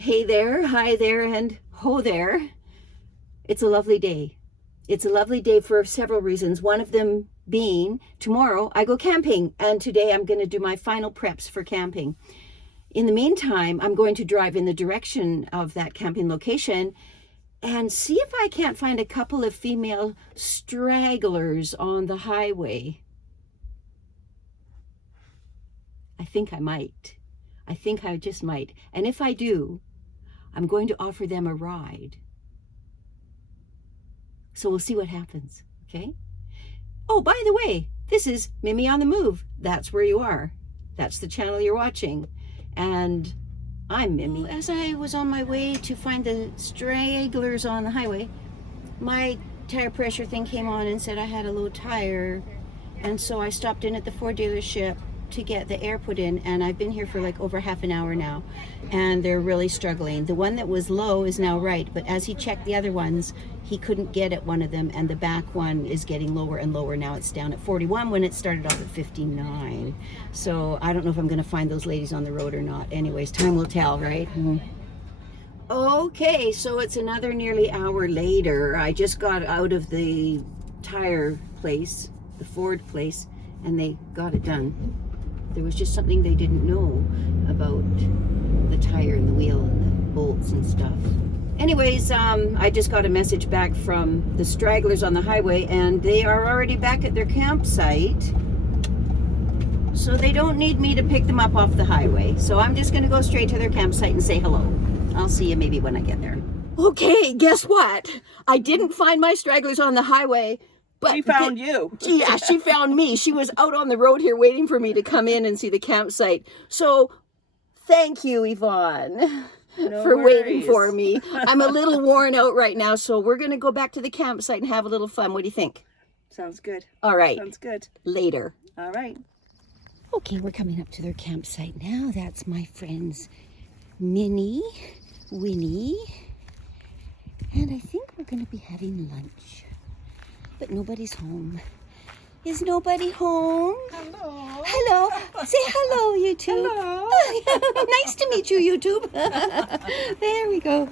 Hey there, hi there, and ho there. It's a lovely day. It's a lovely day for several reasons. One of them being tomorrow I go camping, and today I'm going to do my final preps for camping. In the meantime, I'm going to drive in the direction of that camping location and see if I can't find a couple of female stragglers on the highway. I think I might. I think I just might. And if I do, I'm going to offer them a ride. So we'll see what happens, okay? Oh, by the way, this is Mimi on the Move. That's where you are. That's the channel you're watching. And I'm Mimi. As I was on my way to find the stragglers on the highway, my tire pressure thing came on and said I had a low tire. And so I stopped in at the Ford dealership to get the air put in, and I've been here for like over half an hour now, and they're really struggling. The one that was low is now right, but as he checked the other ones, he couldn't get at one of them, and the back one is getting lower and lower. Now it's down at 41 when it started off at 59. So I don't know if I'm going to find those ladies on the road or not. Anyways, time will tell, right? Okay, so it's another nearly hour later. I just got out of the tire place, the Ford place, and they got it done. There was just something they didn't know about the tire and the wheel and the bolts and stuff. Anyways, I just got a message back from the stragglers on the highway, and they are already back at their campsite. So they don't need me to pick them up off the highway. So I'm just going to go straight to their campsite and say hello. I'll see you maybe when I get there. Okay, guess what? I didn't find my stragglers on the highway. But she found you. Yeah, she found me. She was out on the road here waiting for me to come in and see the campsite. So thank you, Yvonne, for waiting for me. I'm a little worn out right now, so we're going to go back to the campsite and have a little fun. What do you think? Sounds good. All right. Sounds good. Later. All right. Okay, we're coming up to their campsite now. That's my friends Minnie, Winnie, and I think we're going to be having lunch. But nobody's home. Is nobody home? Hello. Hello. Say hello, YouTube. Hello. Nice to meet you, YouTube. There we go.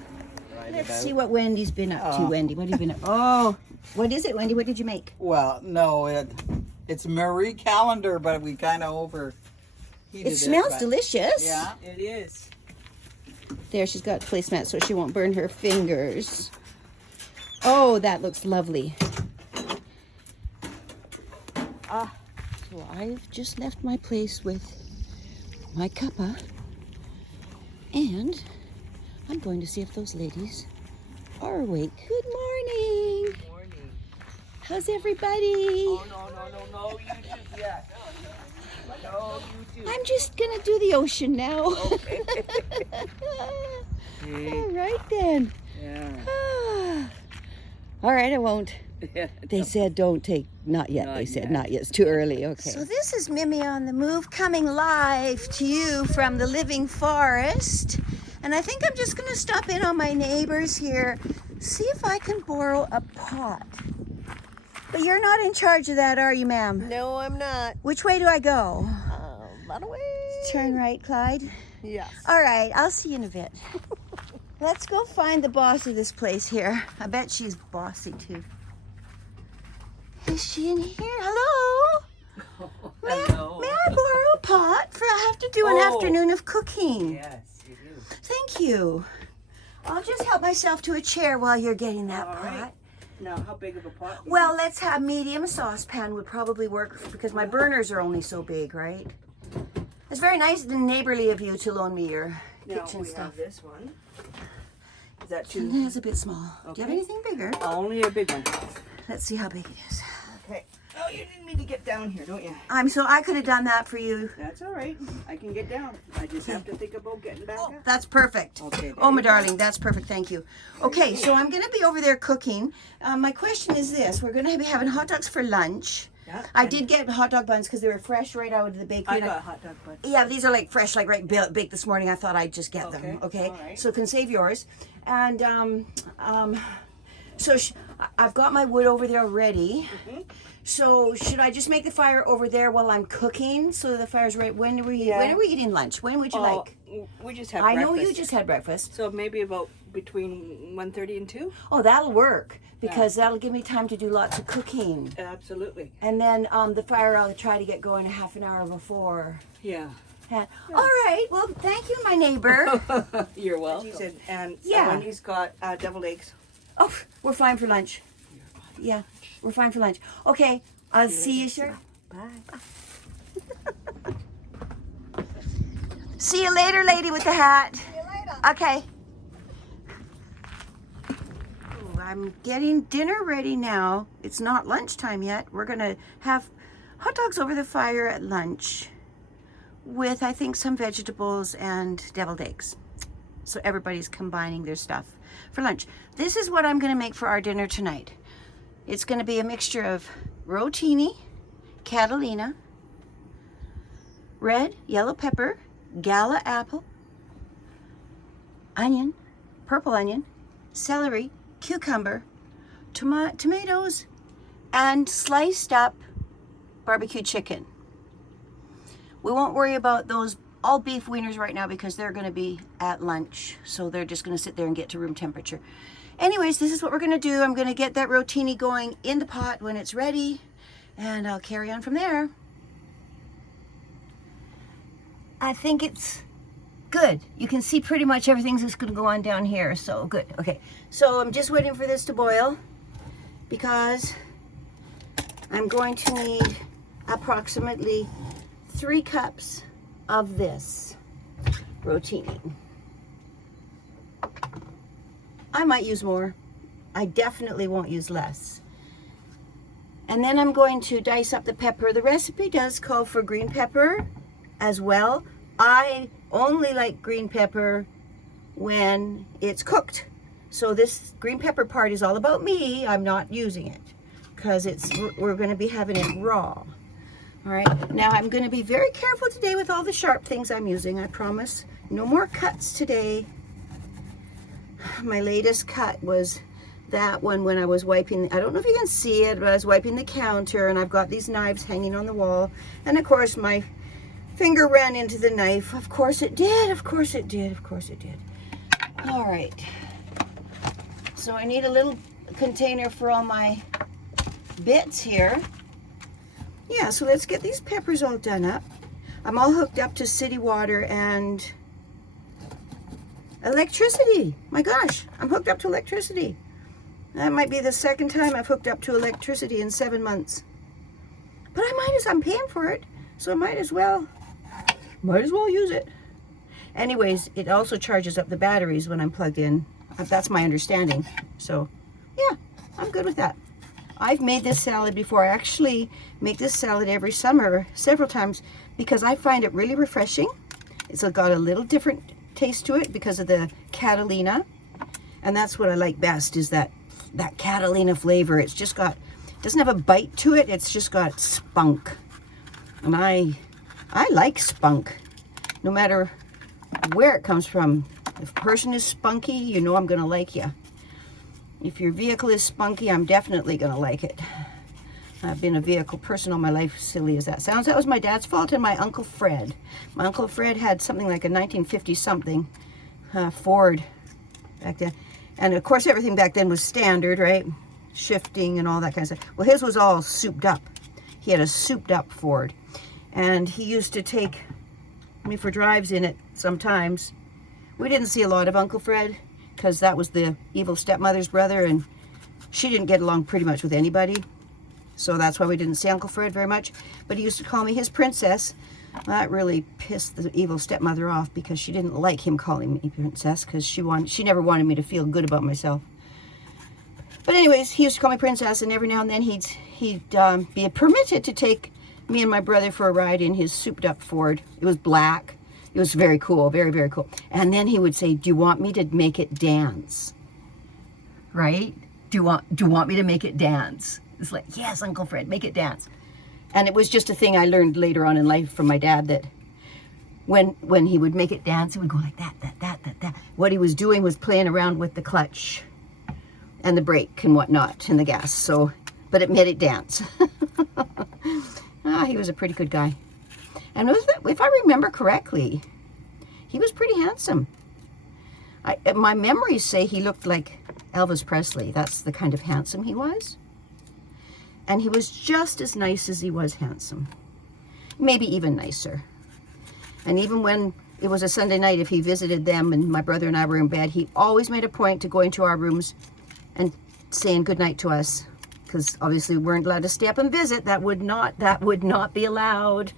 Let's see what Wendy's been up to. Wendy, what have you been up? Oh, what is it, Wendy? What did you make? Well, no, it's Marie Callender, but we kind of overheated it. It smells delicious. Yeah, it is. There, she's got placemat so she won't burn her fingers. Oh, that looks lovely. So I've just left my place with my cuppa, and I'm going to see if those ladies are awake. Good morning. Good morning. How's everybody? Oh, no, YouTube yet. No, YouTube. I'm just gonna do the ocean now. Okay. All right then. Yeah. All right, I won't. They said don't take, not yet. They said not yet. It's too early. Okay. So this is Mimi on the Move, coming live to you from the Living Forest. And I think I'm just going to stop in on my neighbors here, see if I can borrow a pot. But you're not in charge of that, are you, ma'am? No, I'm not. Which way do I go? That way. Turn right, Clyde. Yes. All right, I'll see you in a bit. Let's go find the boss of this place here. I bet she's bossy too. Is she in here? Hello? Hello. May I borrow a pot? For I have to do an afternoon of cooking. Yes, you do. Thank you. I'll just help myself to a chair while you're getting that pot. Right. Now, how big of a pot? Well, let's have medium. Saucepan would probably work because my burners are only so big, right? It's very nice and neighborly of you to loan me your kitchen we stuff. have this one. Is that too? It's a bit small. Do you have anything bigger? Only a big one. Let's see how big it is. Okay. Oh, you didn't need to get down here, don't you? I could have done that for you. That's all right. I can get down. I just have to think about getting back up. That's perfect. Okay, Oh, my there you go. darling, that's perfect. Thank you. Okay, so I'm going to be over there cooking. My question is this. We're going to be having hot dogs for lunch. Yeah, I did get hot dog buns because they were fresh right out of the bakery. I got a hot dog bun. Yeah, these are like fresh, like right baked this morning. I thought I'd just get them. Okay, all right. so can save yours. And so I've got my wood over there ready. So should I just make the fire over there while I'm cooking so the fire's right? When are we eating lunch? When would you like? We just had I breakfast. know you just had breakfast. So maybe about between 1:30 and 2? Oh, that'll work because that'll give me time to do lots of cooking. Absolutely. And then the fire I'll try to get going a half an hour before. Yeah. All right. Well, thank you, my neighbor. You're welcome. And Yeah. Wendy's got deviled eggs. Oh, we're fine for lunch. Yeah, we're fine for lunch. Okay, I'll see you, sure. Bye. See you later, lady with the hat. See you later. Okay. Ooh, I'm getting dinner ready now. It's not lunchtime yet. We're gonna have hot dogs over the fire at lunch with, I think, some vegetables and deviled eggs. So everybody's combining their stuff for lunch. This is what I'm gonna make for our dinner tonight. It's gonna be a mixture of rotini, Catalina, red, yellow pepper, Gala apple, onion, purple onion, celery, cucumber, tomatoes, and sliced up barbecue chicken. We won't worry about those all beef wieners right now because they're going to be at lunch. So they're just going to sit there and get to room temperature. Anyways, this is what we're going to do. I'm going to get that rotini going in the pot when it's ready, and I'll carry on from there. I think it's good. You can see pretty much everything's just going to go on down here. So good. Okay. So I'm just waiting for this to boil because I'm going to need approximately 3 cups of this rotini. I might use more. I definitely won't use less. And then I'm going to dice up the pepper. The recipe does call for green pepper as well. I only like green pepper when it's cooked. So this green pepper part is all about me. I'm not using it because we're going to be having it raw. All right, now I'm going to be very careful today with all the sharp things I'm using, I promise. No more cuts today. My latest cut was that one when I was wiping, I don't know if you can see it, but I was wiping the counter and I've got these knives hanging on the wall. And of course my finger ran into the knife. Of course it did, of course it did, of course it did. All right, so I need a little container for all my bits here. Yeah, so let's get these peppers all done up. I'm all hooked up to city water and electricity. My gosh, I'm hooked up to electricity. That might be the second time I've hooked up to electricity in 7 months. But I'm paying for it, so I might as well use it. Anyways, it also charges up the batteries when I'm plugged in. That's my understanding. So, yeah, I'm good with that. I've made this salad before. I actually make this salad every summer several times because I find it really refreshing. It's got a little different taste to it because of the Catalina. And that's what I like best, is that Catalina flavor. It's just got, doesn't have a bite to it. It's just got spunk. And I like spunk, no matter where it comes from. If a person is spunky, you know I'm going to like you. If your vehicle is spunky, I'm definitely going to like it. I've been a vehicle person all my life, silly as that sounds. That was my dad's fault and my Uncle Fred. My Uncle Fred had something like a 1950-something Ford back then. And of course, everything back then was standard, right? Shifting and all that kind of stuff. Well, his was all souped up. He had a souped up Ford. And he used to take me for drives in it sometimes. We didn't see a lot of Uncle Fred because that was the evil stepmother's brother, and she didn't get along pretty much with anybody. So that's why we didn't see Uncle Fred very much. But he used to call me his princess. That really pissed the evil stepmother off because she didn't like him calling me princess because she never wanted me to feel good about myself. But anyways, he used to call me princess, and every now and then he'd be permitted to take me and my brother for a ride in his souped up Ford. It was black. It was very cool, very, very cool. And then he would say, "Do you want me to make it dance?" Right? Do you want me to make it dance? It's like, yes, Uncle Fred, make it dance. And it was just a thing I learned later on in life from my dad, that when he would make it dance, it would go like that, that, that, that, that. What he was doing was playing around with the clutch and the brake and whatnot and the gas. So, but it made it dance. He was a pretty good guy. And if I remember correctly, he was pretty handsome. My memories say he looked like Elvis Presley. That's the kind of handsome he was. And he was just as nice as he was handsome. Maybe even nicer. And even when it was a Sunday night, if he visited them and my brother and I were in bed, he always made a point to go into our rooms and saying goodnight to us. Because obviously we weren't allowed to stay up and visit. That would not be allowed.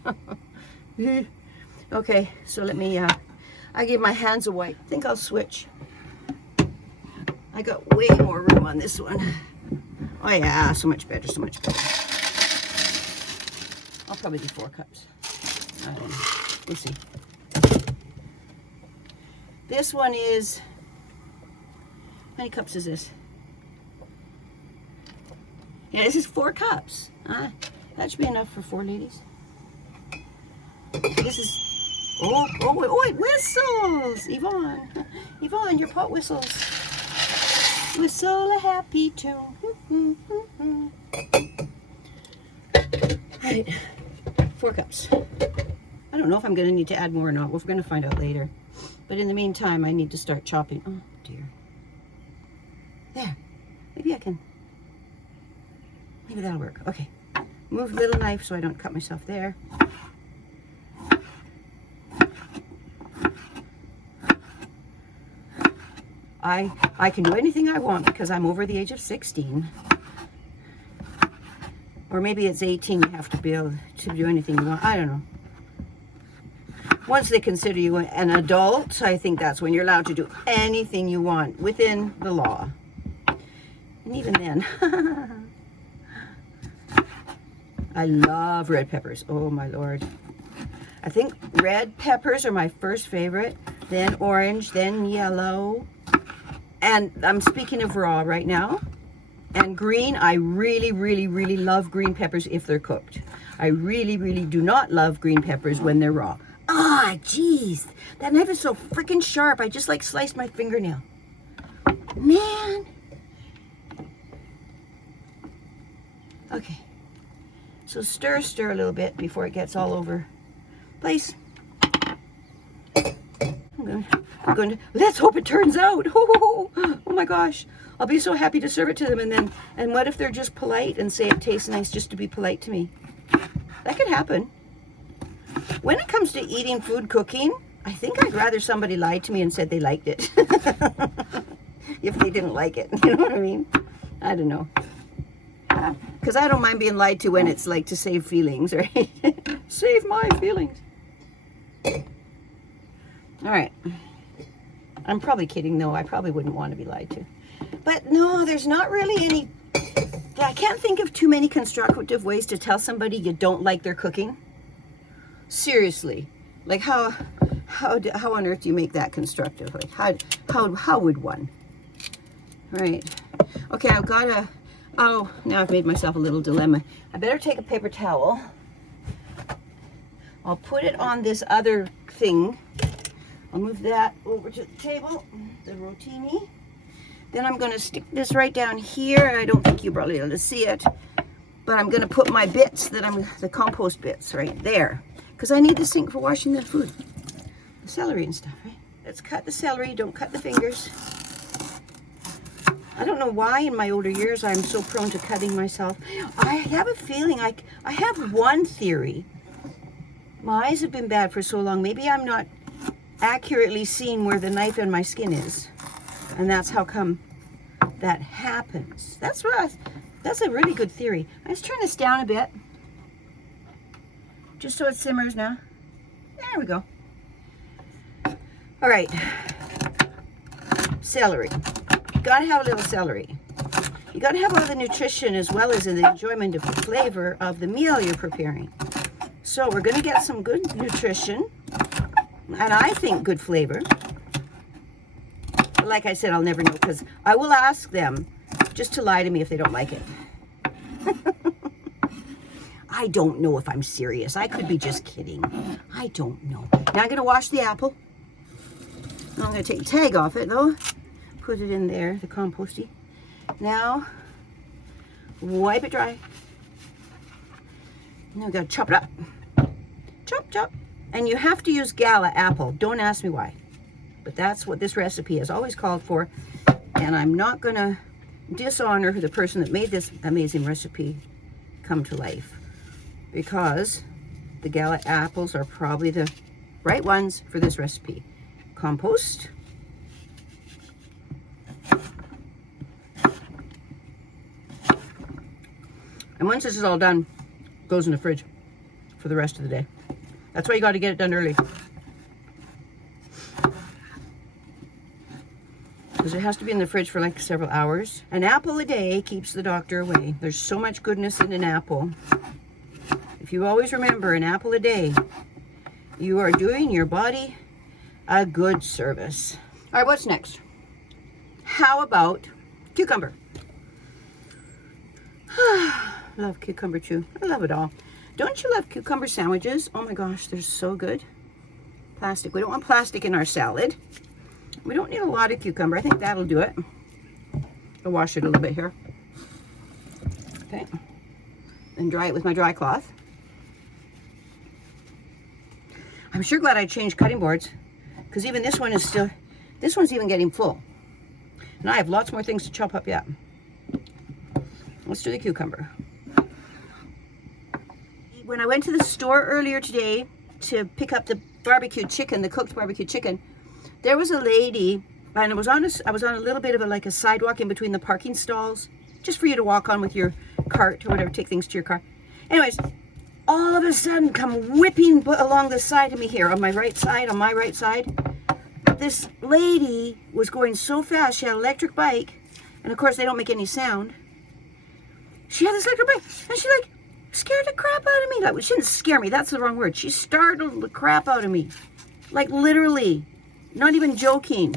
Okay, so let me, I gave my hands a wipe. I think I'll switch. I got way more room on this one. Oh yeah, so much better, so much better. I'll probably do 4 cups. I don't know. We'll see. This one is, how many cups is this? Yeah, this is 4 cups. That should be enough for 4 ladies. This is, oh, it whistles! Yvonne, Yvonne, your pot whistles. Whistle a happy tune. Right, 4 cups. I don't know if I'm going to need to add more or not. We're going to find out later. But in the meantime, I need to start chopping. Oh, dear. There. Maybe I can. Maybe that'll work. Okay. Move little knife so I don't cut myself there. I can do anything I want because I'm over the age of 16. Or maybe it's 18 you have to be able to do anything you want. I don't know. Once they consider you an adult, I think that's when you're allowed to do anything you want within the law. And even then, I love red peppers. Oh my Lord. I think red peppers are my first favorite, then orange, then yellow. And I'm speaking of raw right now. And green, I really, really, really love green peppers if they're cooked. I really, really do not love green peppers when they're raw. Ah, jeez. That knife is so freaking sharp. I just like sliced my fingernail. Man. Okay. So stir a little bit before it gets all over place. I'm going to, let's hope it turns out. Oh my gosh. I'll be so happy to serve it to them. And what if they're just polite and say it tastes nice just to be polite to me? That could happen. When it comes to eating food, cooking, I think I'd rather somebody lied to me and said they liked it. If they didn't like it. You know what I mean? I don't know. Because I don't mind being lied to when it's like to save feelings, right? Save my feelings. All right. I'm probably kidding, though. I probably wouldn't want to be lied to. But no, there's not really any... I can't think of too many constructive ways to tell somebody you don't like their cooking. Seriously. Like, how on earth do you make that constructive? Like, how would one? Right. Okay, I've got a... Oh, now I've made myself a little dilemma. I better take a paper towel. I'll put it on this other thing. I'll move that over to the table, the rotini. Then I'm going to stick this right down here. I don't think you'll probably be able to see it. But I'm going to put my bits, the compost bits, right there. Because I need the sink for washing the food. The celery and stuff, right? Let's cut the celery. Don't cut the fingers. I don't know why in my older years I'm so prone to cutting myself. I have a feeling, I have one theory. My eyes have been bad for so long. Maybe I'm not accurately seeing where the knife and my skin is. And that's how come that happens. That's a really good theory. Let's turn this down a bit. Just so it simmers now. There we go. All right. Celery. You gotta have a little celery. You gotta have all the nutrition as well as the enjoyment of the flavor of the meal you're preparing. So we're gonna get some good nutrition, and I think good flavor. But like I said, I'll never know because I will ask them just to lie to me if they don't like it. I don't know if I'm serious. I could be just kidding. I don't know. Now I'm gonna wash the apple. I'm gonna take the tag off it though. Put it in there, the composty. Now, wipe it dry. Now we gotta chop it up. Chop, chop. And you have to use Gala apple. Don't ask me why. But that's what this recipe has always called for. And I'm not going to dishonor the person that made this amazing recipe come to life, because the Gala apples are probably the right ones for this recipe. Compost. And once this is all done, it goes in the fridge for the rest of the day. That's why you got to get it done early, because it has to be in the fridge for like several hours. An apple a day keeps the doctor away. There's so much goodness in an apple. If you always remember an apple a day, you are doing your body a good service. All right, what's next? How about cucumber? Love cucumber too. I love it all. Don't you love cucumber sandwiches? Oh my gosh, they're so good. Plastic. We don't want plastic in our salad. We don't need a lot of cucumber. I think that'll do it. I'll wash it a little bit here. Okay. And dry it with my dry cloth. I'm sure glad I changed cutting boards, because even this one is still, this one's even getting full. And I have lots more things to chop up yet. Let's do the cucumber. When I went to the store earlier today to pick up the barbecue chicken, the cooked barbecue chicken, there was a lady, and I was on a little bit of a sidewalk in between the parking stalls, just for you to walk on with your cart or whatever, take things to your car. Anyways, all of a sudden come whipping along the side of me here, on my right side, this lady was going so fast. She had an electric bike, and of course they don't make any sound. She had this electric bike, and she scared the crap out of me. Like, she didn't scare me, that's the wrong word. She startled the crap out of me. Like, literally, not even joking.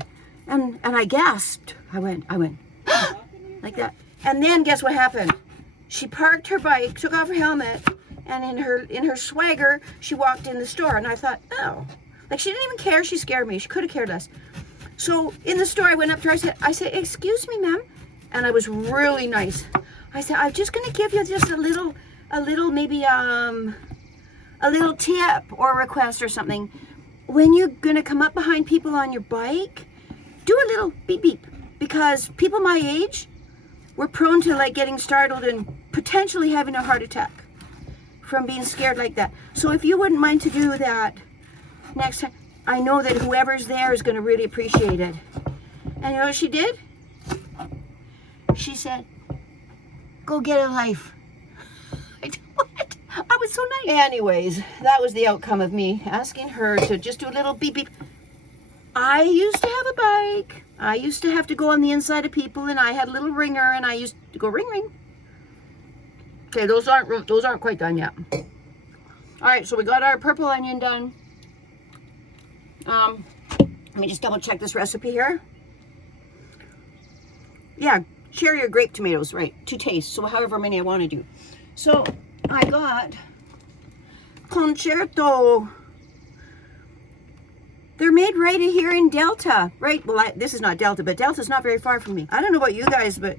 And I gasped. I went like that. And then guess what happened? She parked her bike, took off her helmet, and in her swagger, she walked in the store. And I thought, oh, like, she didn't even care. She scared me. She could have cared less. So in the store, I went up to her. I said, excuse me, ma'am. And I was really nice. I said, I'm just going to give you just a little maybe a little tip or request or something. When you're going to come up behind people on your bike, do a little beep beep, because people my age, we're prone to getting startled and potentially having a heart attack from being scared like that. So if you wouldn't mind to do that next time, I know that whoever's there is going to really appreciate it. And you know what she did? She said, go get a life. What? I was so nice. Anyways, that was the outcome of me asking her to just do a little beep beep. I used to have a bike. I used to have to go on the inside of people, and I had a little ringer, and I used to go ring ring. Okay, those aren't quite done yet. All right, so we got our purple onion done. Let me just double check this recipe here. Yeah, cherry or grape tomatoes, right, to taste. So however many I want to do. So I got Concerto. They're made right here in Delta, right? Well, this is not Delta, but Delta's not very far from me. I don't know about you guys, but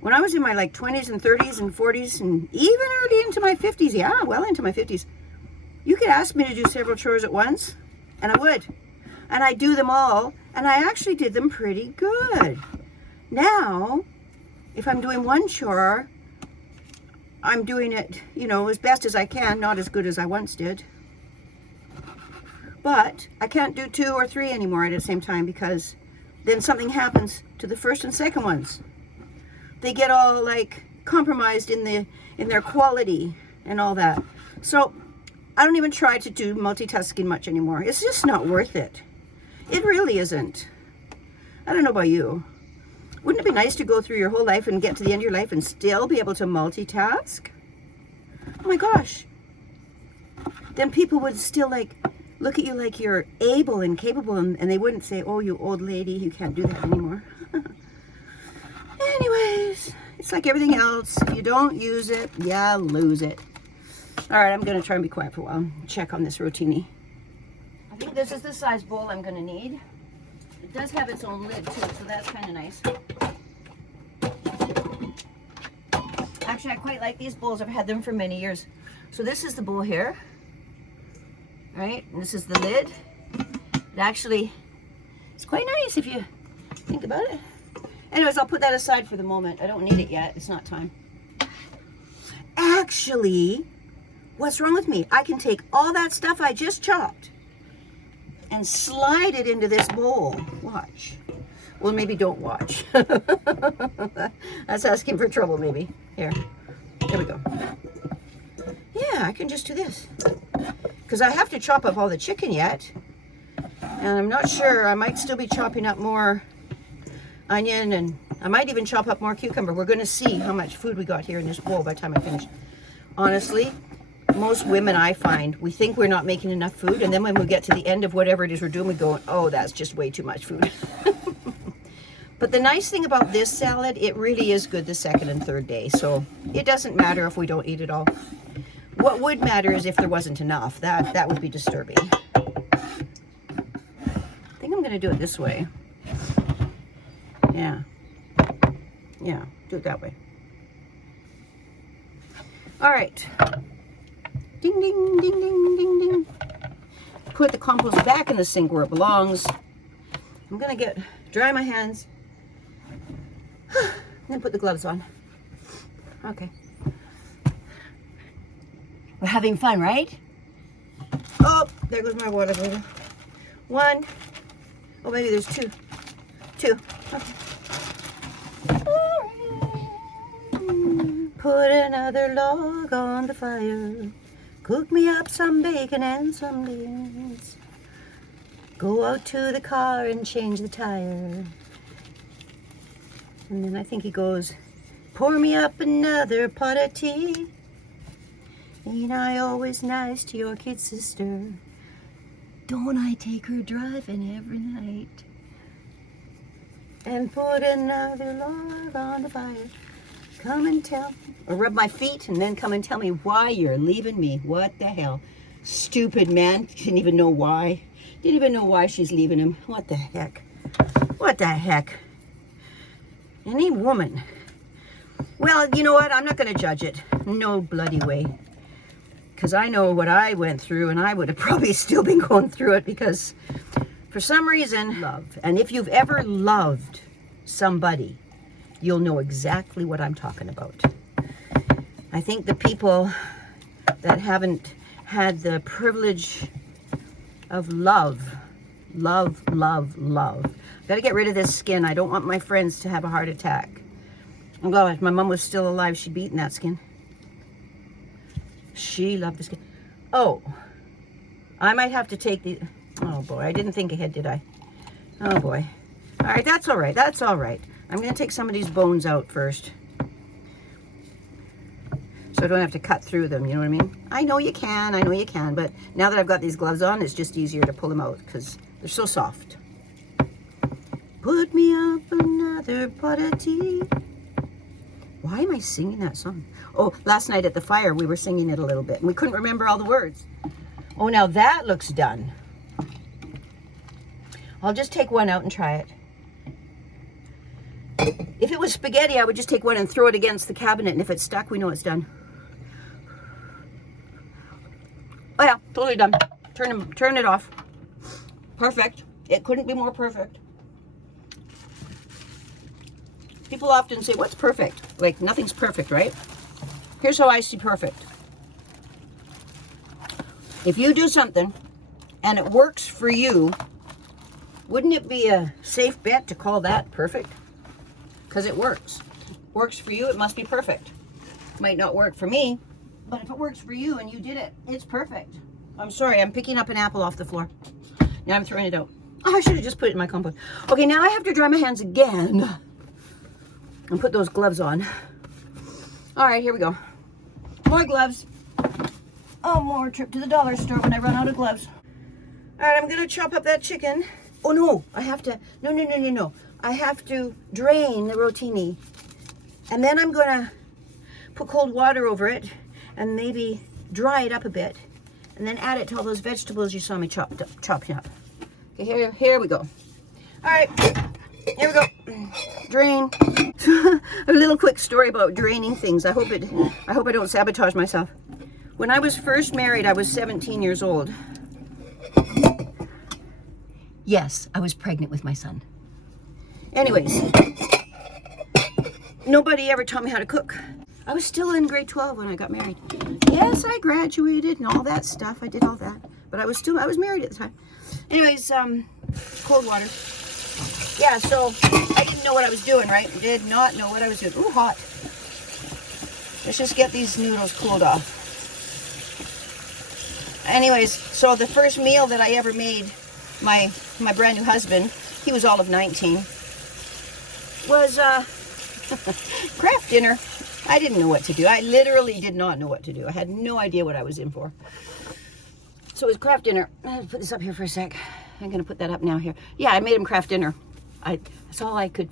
when I was in my 20s and 30s and 40s and even early into my 50s, yeah, well into my 50s, you could ask me to do several chores at once, and I would. And I do them all, and I actually did them pretty good. Now, if I'm doing one chore, I'm doing it, as best as I can, not as good as I once did. But I can't do 2 or 3 anymore at the same time, because then something happens to the first and second ones. They get all compromised in their quality and all that. So I don't even try to do multitasking much anymore. It's just not worth it. It really isn't. I don't know about you. Wouldn't it be nice to go through your whole life and get to the end of your life and still be able to multitask? Oh my gosh. Then people would still look at you like you're able and capable, and they wouldn't say, oh, you old lady, you can't do that anymore. Anyways, it's like everything else. If you don't use it, you lose it. All right, I'm going to try and be quiet for a while. Check on this rotini. I think this is the size bowl I'm going to need. It does have its own lid too, so that's kind of nice. Actually, I quite like these bowls. I've had them for many years. So this is the bowl here. All right, and this is the lid. It actually, it's quite nice if you think about it. Anyways, I'll put that aside for the moment. I don't need it yet. It's not time. Actually, what's wrong with me? I can take all that stuff I just chopped and slide it into this bowl. Watch. Well, maybe don't watch. That's asking for trouble, maybe. Here we go. Yeah, I can just do this. Because I have to chop up all the chicken yet. And I'm not sure. I might still be chopping up more onion, and I might even chop up more cucumber. We're going to see how much food we got here in this bowl by the time I finish. Honestly, most women I find, we think we're not making enough food, and then when we get to the end of whatever it is we're doing, we go, oh, that's just way too much food. But the nice thing about this salad, it really is good the second and third day, so it doesn't matter if we don't eat it all. What would matter is if there wasn't enough. That would be disturbing. I think I'm going to do it this way. Yeah, do it that way. All right. Ding, ding, ding, ding, ding, ding. Put the compost back in the sink where it belongs. I'm going to dry my hands. Then put the gloves on. Okay. We're having fun, right? Oh, there goes my water bottle. One. Oh, maybe there's two. Okay. Put another log on the fire. Cook me up some bacon and some beans. Go out to the car and change the tire. And then I think he goes, pour me up another pot of tea. Ain't I always nice to your kid sister? Don't I take her driving every night? And put another log on the fire. Come and tell me, or rub my feet and then come and tell me why you're leaving me. What the hell? Stupid man, didn't even know why. Didn't even know why she's leaving him. What the heck? What the heck? Any woman. Well, you know what? I'm not going to judge it. No bloody way. Because I know what I went through, and I would have probably still been going through it because for some reason, love. And if you've ever loved somebody, you'll know exactly what I'm talking about. I think the people that haven't had the privilege of love. Got to get rid of this skin. I don't want my friends to have a heart attack. Oh God, if my mom was still alive, she'd be eating that skin. She loved the skin. Oh, I might have to take the... Oh boy, I didn't think ahead, did I? Oh boy. All right, that's all right. That's all right. I'm going to take some of these bones out first. So I don't have to cut through them, you know what I mean? I know you can, but now that I've got these gloves on, it's just easier to pull them out because they're so soft. Put me up another pot of tea. Why am I singing that song? Oh, last night at the fire, we were singing it a little bit, and we couldn't remember all the words. Oh, now that looks done. I'll just take one out and try it. If it was spaghetti, I would just take one and throw it against the cabinet, and if it's stuck, we know it's done. Oh yeah, totally done. Turn it off. Perfect. It couldn't be more perfect. People often say, what's perfect? Like, nothing's perfect, right? Here's how I see perfect. If you do something and it works for you, wouldn't it be a safe bet to call that perfect? Because it works. Works for you, it must be perfect. Might not work for me, but if it works for you and you did it, it's perfect. I'm sorry, I'm picking up an apple off the floor. Now I'm throwing it out. Oh, I should have just put it in my compost. Okay, now I have to dry my hands again and put those gloves on. All right, here we go. More gloves. Oh, more trip to the dollar store when I run out of gloves. All right, I'm gonna chop up that chicken. Oh no, I have to, no. I have to drain the rotini. And then I'm gonna put cold water over it and maybe dry it up a bit. And then add it to all those vegetables you saw me chopping up. Okay, here we go. All right, here we go. Drain. A little quick story about draining things. I hope I don't sabotage myself. When I was first married, I was 17 years old. Yes, I was pregnant with my son. Anyways, nobody ever taught me how to cook. I was still in grade 12 when I got married. Yes, I graduated and all that stuff. I did all that. But I was married at the time. Anyways, cold water. Yeah, so I didn't know what I was doing, right? Did not know what I was doing. Ooh, hot. Let's just get these noodles cooled off. Anyways, so the first meal that I ever made, my brand new husband, he was all of 19, was craft dinner. I didn't know what to do. I literally did not know what to do. I had no idea what I was in for. So it was craft dinner. I'll put this up here for a sec. I'm going to put that up now here. Yeah, I made him craft dinner. That's all I could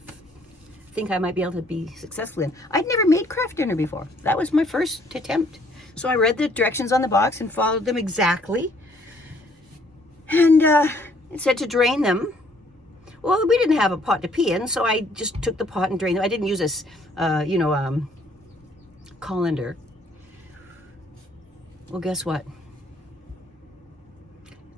think I might be able to be successful in. I'd never made craft dinner before. That was my first attempt. So I read the directions on the box and followed them exactly. And it said to drain them. Well, we didn't have a pot to pee in, so I just took the pot and drained them. I didn't use this, colander. Well, guess what?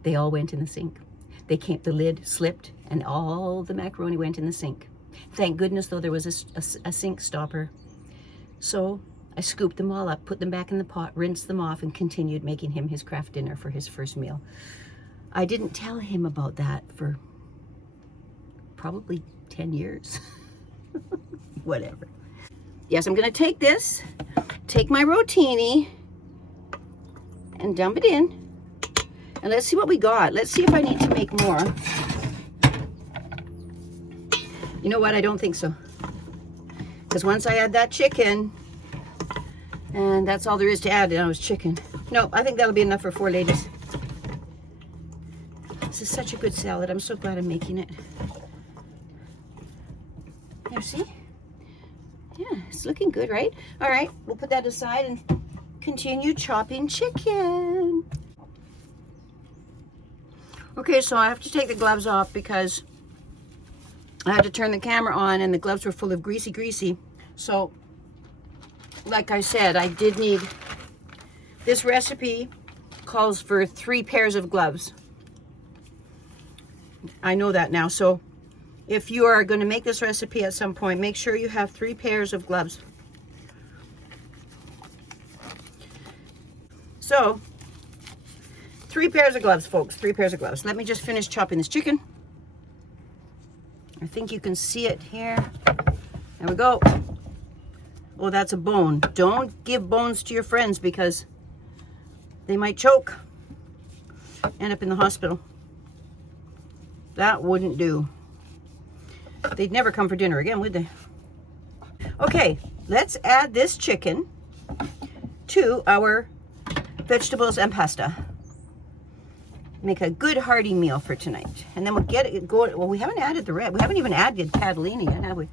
They all went in the sink. The lid slipped and all the macaroni went in the sink. Thank goodness, though, there was a sink stopper. So I scooped them all up, put them back in the pot, rinsed them off, and continued making him his craft dinner for his first meal. I didn't tell him about that for probably 10 years. Whatever. Yes, I'm going to take my rotini and dump it in. And let's see what we got. Let's see if I need to make more. You know what? I don't think so. Because once I add that chicken, and that's all there is to add, now is chicken. No, I think that'll be enough for 4 ladies. This is such a good salad. I'm so glad I'm making it. There, see? Yeah, it's looking good, right? All right, we'll put that aside and continue chopping chicken. Okay, so I have to take the gloves off because I had to turn the camera on and the gloves were full of greasy. So, like I said, I did need, this recipe calls for 3 pairs of gloves. I know that now. So if you are going to make this recipe at some point, make sure you have 3 pairs of gloves. So 3 pairs of gloves, folks. 3 pairs of gloves. Let me just finish chopping this chicken. I think you can see it here. There we go. Oh, that's a bone. Don't give bones to your friends because they might choke, end up in the hospital. That wouldn't do. They'd never come for dinner again, would they? Okay, let's add this chicken to our vegetables and pasta. Make a good hearty meal for tonight. And then we'll get it going. Well, we haven't added the red. We haven't even added Catalina yet, have we?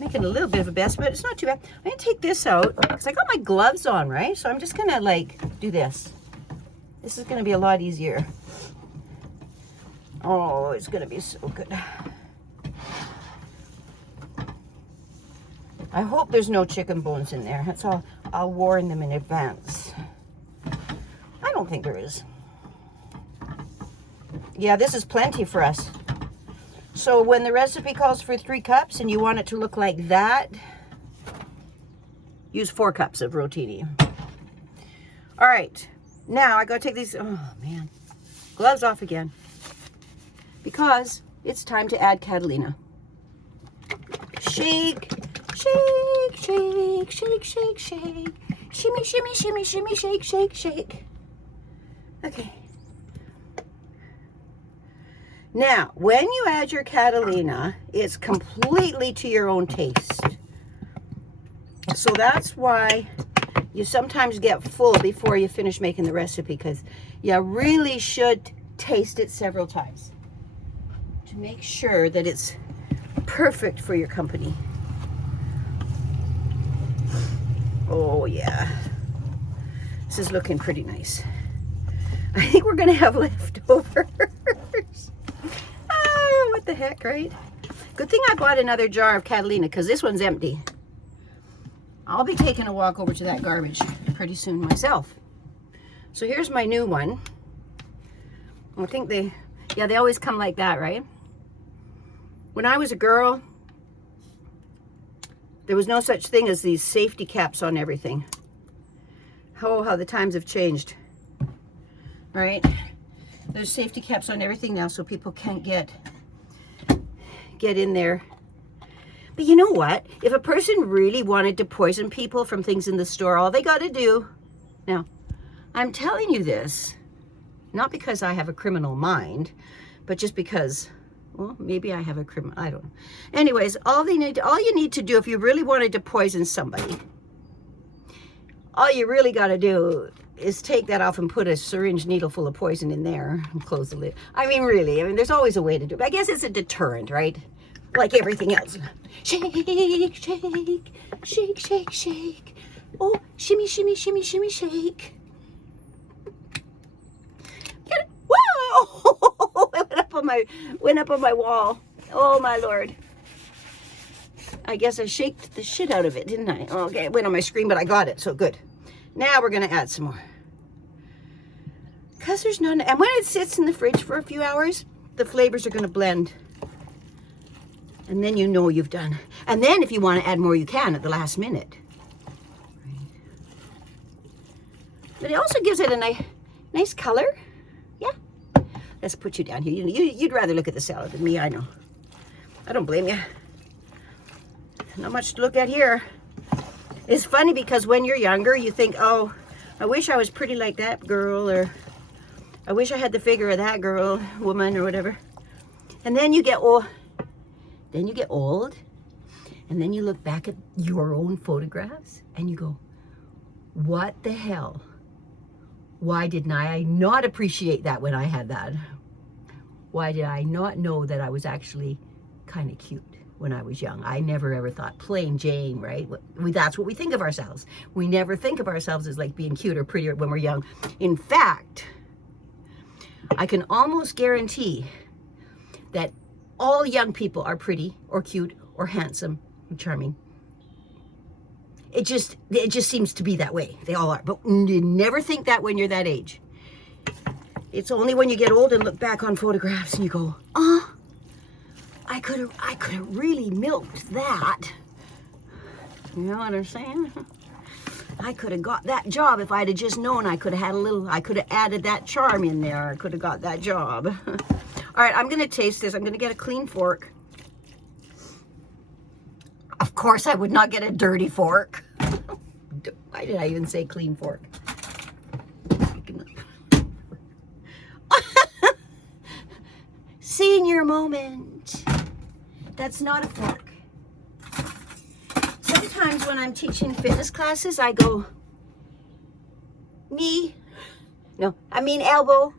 Making a little bit of a mess, but it's not too bad. I'm going to take this out because I got my gloves on, right? So I'm just going to like do this. This is going to be a lot easier. Oh, it's going to be so good. I hope there's no chicken bones in there. That's all. I'll warn them in advance. I don't think there is. Yeah, this is plenty for us. So when the recipe calls for 3 cups and you want it to look like that, use 4 cups of rotini. All right, now I gotta take these, oh man, gloves off again because it's time to add Catalina. Shake, shake, shake, shake, shake, shake. Shimmy, shimmy, shimmy, shimmy, shake, shake, shake. Okay. Now, when you add your Catalina, it's completely to your own taste. So that's why you sometimes get full before you finish making the recipe, because you really should taste it several times to make sure that it's perfect for your company. Oh yeah, this is looking pretty nice. I think we're gonna have leftovers. Oh, what the heck, right? Good thing I bought another jar of Catalina because this one's empty. I'll be taking a walk over to that garbage pretty soon myself. So here's my new one. I think they always come like that, right? When I was a girl, there was no such thing as these safety caps on everything. Oh, how the times have changed, right? There's safety caps on everything now so people can't get in there. But you know what? If a person really wanted to poison people from things in the store, all they got to do... Now, I'm telling you this, not because I have a criminal mind, but just because, well, maybe I have a criminal... I don't know. Anyways, all you need to do if you really wanted to poison somebody, all you really got to do is take that off and put a syringe needle full of poison in there and close the lid. I mean, really, there's always a way to do it. I guess it's a deterrent, right? Like everything else. Shake, shake, shake, shake, shake. Oh, shimmy, shimmy, shimmy, shimmy, shake. Get it. Whoa! It went up on my wall. Oh my Lord. I guess I shaked the shit out of it, didn't I? Okay, it went on my screen, but I got it, so good. Now we're gonna add some more. Cause there's none, and when it sits in the fridge for a few hours, the flavors are gonna blend. And then you know you've done. And then if you want to add more, you can at the last minute. Right. But it also gives it a nice color. Yeah. Let's put you down here. You'd rather look at the salad than me, I know. I don't blame you. Not much to look at here. It's funny because when you're younger, you think, oh, I wish I was pretty like that girl, or I wish I had the figure of that girl, woman, or whatever. And then you get old. Then you get old, and then you look back at your own photographs, and you go, what the hell? Why did I not appreciate that when I had that? Why did I not know that I was actually kind of cute when I was young? I never ever thought plain Jane, right? That's what we think of ourselves. We never think of ourselves as like being cute or prettier when we're young. In fact, I can almost guarantee that all young people are pretty or cute or handsome or charming. It just seems to be that way. They all are. But you never think that when you're that age. It's only when you get old and look back on photographs and you go, oh, I could have really milked that. You know what I'm saying? I could have got that job if I'd have just known. I could have added that charm in there. I could have got that job. All right, I'm going to taste this. I'm going to get a clean fork. Of course, I would not get a dirty fork. Why did I even say clean fork? Senior moment. That's not a fork. Sometimes when I'm teaching fitness classes, I go knee. No, I mean elbow.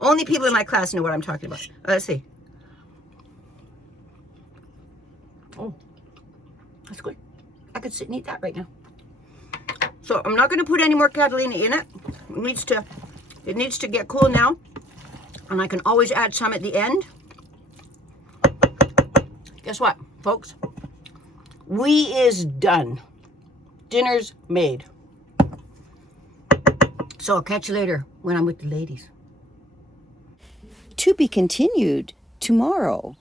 Only people in my class know what I'm talking about. Let's see. Oh, that's good. I could sit and eat that right now. So I'm not going to put any more Catalina in it. It needs to get cool now. And I can always add some at the end. Guess what, folks? We is done. Dinner's made. So I'll catch you later when I'm with the ladies. To be continued tomorrow.